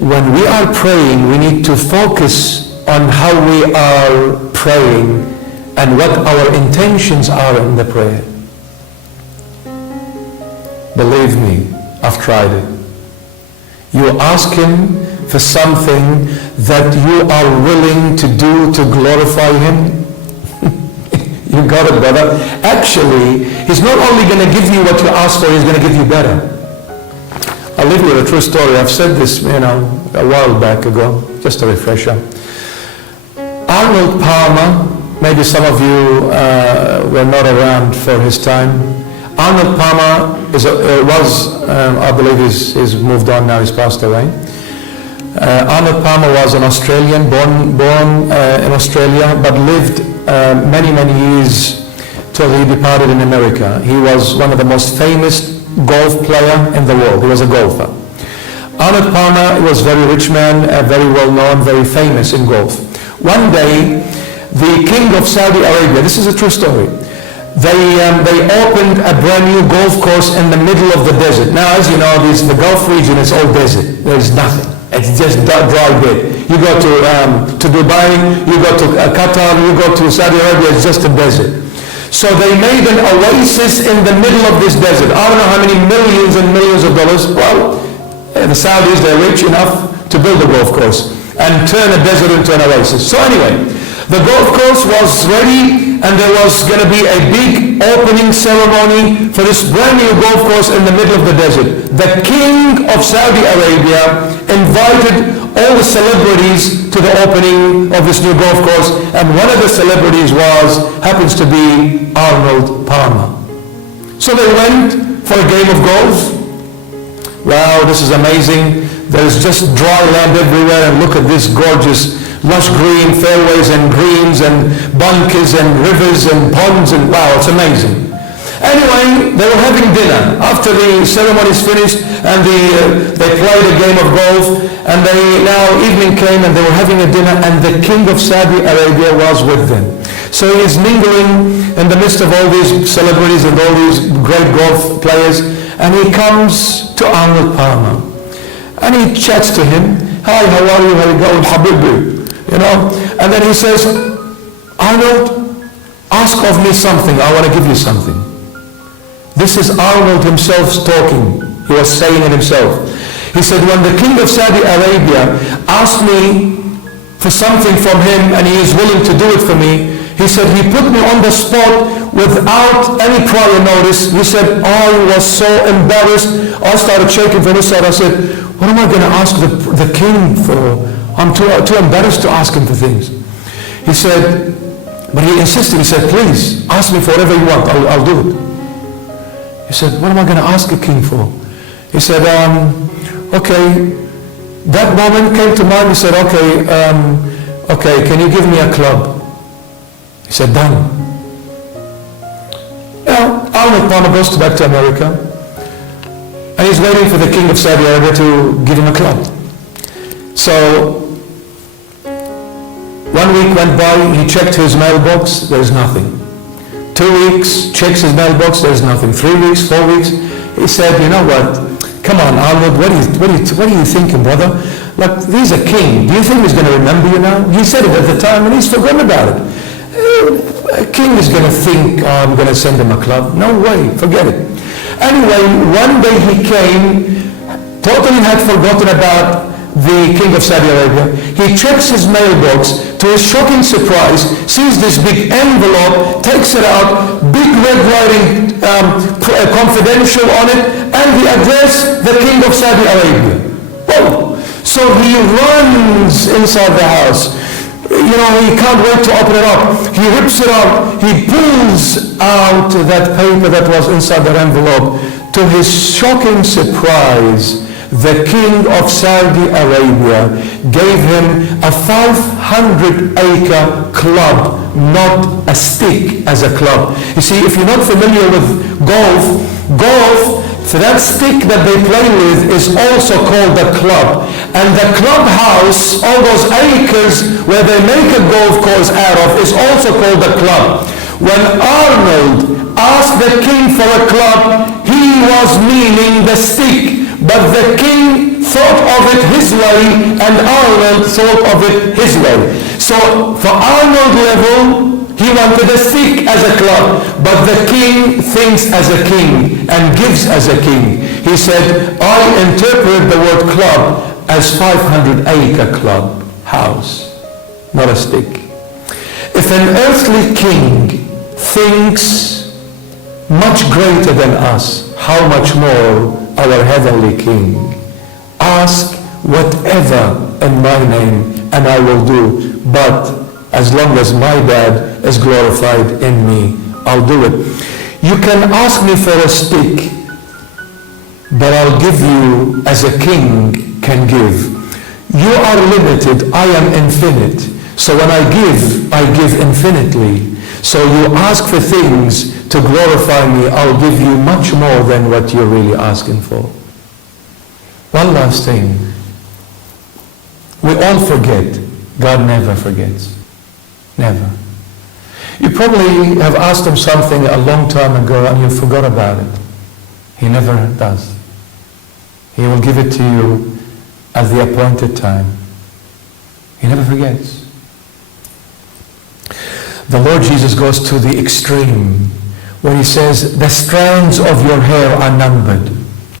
when we are praying, we need to focus on how we are praying and what our intentions are in the prayer. Believe me, I've tried it. You ask Him for something that you are willing to do to glorify Him. You got it, brother. Actually, He's not only going to give you what you ask for, He's going to give you better. I'll leave you with a true story. I've said this, a while back ago, just a refresher. Arnold Palmer, maybe some of you were not around for his time. Arnold Palmer I believe he's moved on now, he's passed away. Arnold Palmer was an Australian, born in Australia, but lived many years till he departed in America. He was one of the most famous golf player in the world. He was a golfer. Arnold Palmer was a very rich man, very well known, very famous in golf. One day, the king of Saudi Arabia, this is a true story, they opened a brand new golf course in the middle of the desert. Now, as you know, the Gulf region is all desert. There's nothing. It's just dry bed. You go to Dubai, you go to Qatar, you go to Saudi Arabia, it's just a desert. So they made an oasis in the middle of this desert. I don't know how many millions and millions of dollars. Well, the Saudis, they're rich enough to build a golf course and turn a desert into an oasis. So anyway, the golf course was ready, and there was going to be a big opening ceremony for this brand new golf course in the middle of the desert. The king of Saudi Arabia invited all the celebrities to the opening of this new golf course, and one of the celebrities happens to be Arnold Palmer. So they went for a game of golf. Wow, this is amazing. There's just dry land everywhere, and look at this gorgeous lush green fairways and greens and bunkers and rivers and ponds, and wow, it's amazing. Anyway, they were having dinner after the ceremony is finished, and they played a game of golf, and now evening came and they were having a dinner, and the king of Saudi Arabia was with them. So he is mingling in the midst of all these celebrities and all these great golf players, and he comes to Arnold Palmer and he chats to him. Hi, how are you? How are you going, Habibi? And then he says, Arnold, ask of me something. I want to give you something. This is Arnold himself talking. He was saying it himself. He said, when the king of Saudi Arabia asked me for something from him and he is willing to do it for me, he said, he put me on the spot without any prior notice. He said, I was so embarrassed. I started shaking from inside. I said, what am I going to ask the king for? I'm too embarrassed to ask him for things. He said, but he insisted. He said, please, ask me for whatever you want. I'll do it. He said, what am I going to ask a king for? He said, okay. That moment came to mind. He said, okay, can you give me a club? He said, done. Now, Arnold Palmer goes back to America, and he's waiting for the king of Saudi Arabia to give him a club. So, 1 week went by, he checked his mailbox, there's nothing. 2 weeks, checks his mailbox, there's nothing. 3 weeks, 4 weeks, he said, you know what, come on Arnold, what are you thinking, brother? Like, he's a king, do you think he's going to remember you now? He said it at the time and he's forgotten about it. A king is going to think, oh, I'm going to send him a club. No way, forget it. Anyway, one day he came, totally had forgotten about the king of Saudi Arabia. He checks his mailbox. To his shocking surprise, sees this big envelope, takes it out, big red writing, confidential on it, and the address, the king of Saudi Arabia. Whoa. So he runs inside the house. He can't wait to open it up. He rips it up. He pulls out that paper that was inside that envelope. To his shocking surprise, the king of Saudi Arabia gave him a 500-acre club, not a stick as a club. You see, if you're not familiar with golf, so that stick that they play with is also called the club. And the clubhouse, all those acres where they make a golf course out of, is also called the club. When Arnold asked the king for a club, he was meaning the stick. but the king thought of it his way, and Arnold thought of it his way. So for Arnold level, he wanted a stick as a club, but the king thinks as a king and gives as a king. He said, I interpret the word club as 500-acre club, house, not a stick. If an earthly king thinks much greater than us, how much more our heavenly King? Ask whatever in my name, and I will do. But as long as my dad is glorified in me, I'll do it. You can ask me for a stick, but I'll give you as a king can give. You are limited, I am infinite. So when I give infinitely. So you ask for things to glorify me, I'll give you much more than what you're really asking for. One last thing. We all forget. God never forgets. Never. You probably have asked him something a long time ago and you forgot about it. He never does. He will give it to you at the appointed time. He never forgets. The Lord Jesus goes to the extreme where he says, the strands of your hair are numbered.